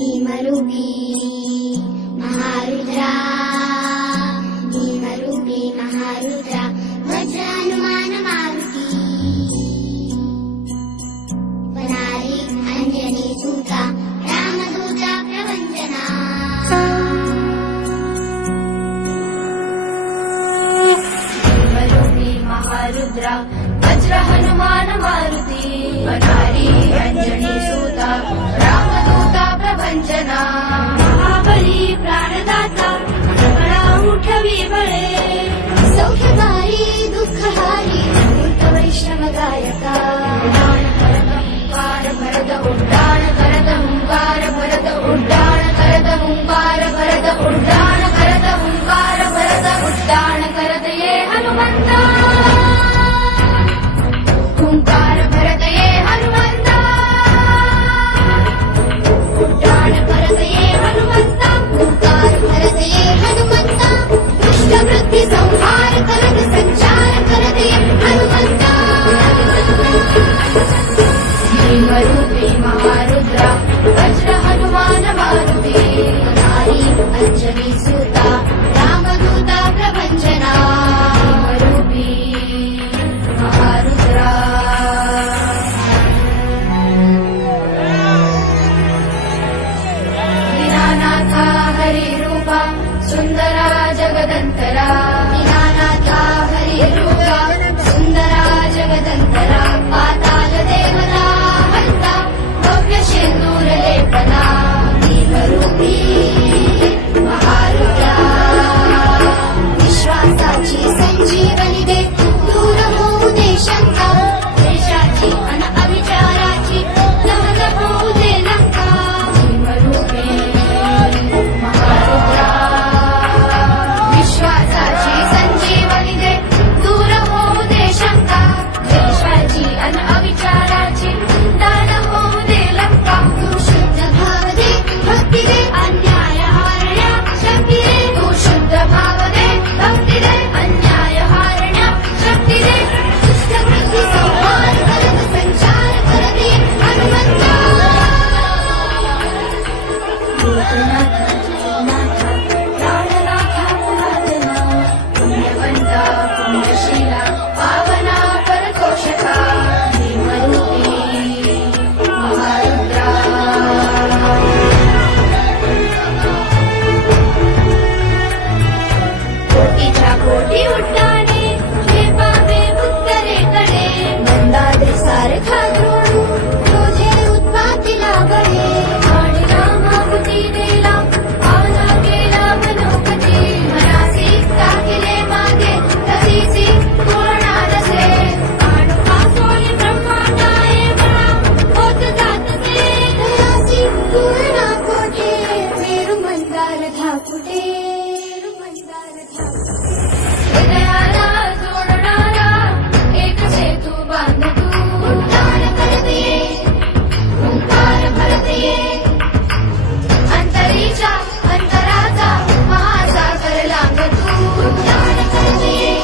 भीमरूपी महारुद्रा भीमरूपी महारुद्रा वज्र हनुमान मारुती वनारी अंजनी सूता रामदूता प्रवंजना भीमरूपी महारुद्रा वज्र हनुमान मारुती वनारी अंजनी सूता रामदूता प्रवंजना महाबली प्राणदाता प्रबळा उठवी बळे सौख्यकारी दुःखहारी मूर्त वैष्णव गायका हुंकार भरत उड्डाण करत हुंकार भरत उड्डाण करत हुंकार भरत उड्डाण करत हुंकार भरत उड्डाण करत ये हनुमंता हुंकार भरत ये हनुमंता उड्डाण करत ये हनुमंता हुंकार भरत ये हनुमंता दुष्टवृत्ती संहार करत संचार करत ये हनुमंता भीमरूपी महारुद्रा वज्र हनुमान मारुती वनारी अंजनी सूता रामदूता प्रवंजना भीमरूपी महारुद्रा दीनानाथा हरिरूपा सुंदरा जगदंतरा दीनानाथा हरिरूपा सुंदरा जगदंतरा पाताल देवता हंता भव्य शेंदूर लेपना भीमरूपी महारुद्रा विश्वासाची संजीवनी दे दूर होऊ दे शंका देशाची अन अविचाराची दहन होऊ दे लंका भीमरूपी महारुद्रा विश्वासाची संजीवनी दे दूर होऊ दे शंका देशाची अन अविचाराची दान होऊ दे लंका तू शुद्ध भाव दे भक्ती दे अन्याय हारण्या शक्ती दे तू शुद्ध भाव दे भक्ती दे अन्याय हारण्या शक्ती दे दुष्टवृत्ती संहार करत संचार करत ये हनुमंता भूतनाथा जगन्नाथा प्राणनाथा पुरातना पुण्यवंता पुण्यशीला पावना परतोषका भीमरूपी महारुद्रा कोटीच्या कोटी उड्डाणे झेपावे उत्तरेकडे मंदाद्री सारखा द्रोणू तुझे उत्पातीला बळे आणि रामाहुती दिला आला गेला मनोगती मनासी टाकले मागे तरीसी पूर्णार से आणू आसोली ब्रह्मांडाये म्हणा होत जातसे दयासी पूर्णा कोठे मेरू मंदार धाकुटे हृदयाला जोडणारा एक सेतू बांध तू उड्डाण करत ये हुंकार भरत ये अंतरीच्या अंतराचा महासागर लांब तू उड्डाण करत ये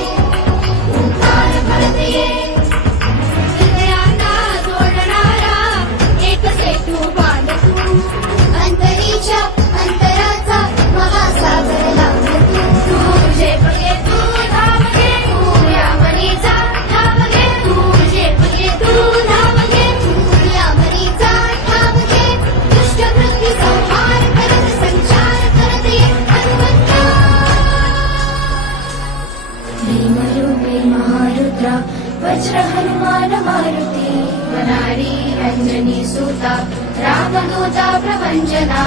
हुंकार भरत ये हृदयाला जोडणारा एक सेतू बांध तू अंतरीच्या अंतराचा महासागर लांब तू तुझे पगे तू धाव घे तू या मनीचा धाव घे तुझे पगे तू धाव घे या मरीचा ठाव घे दुष्टवृत्ती संहार करत संचार करत ये हनुमंता भीमरूपी महारुद्रा वज्र हनुमान मारुती वनारी अंजनी सूता रामदूता प्रवंजना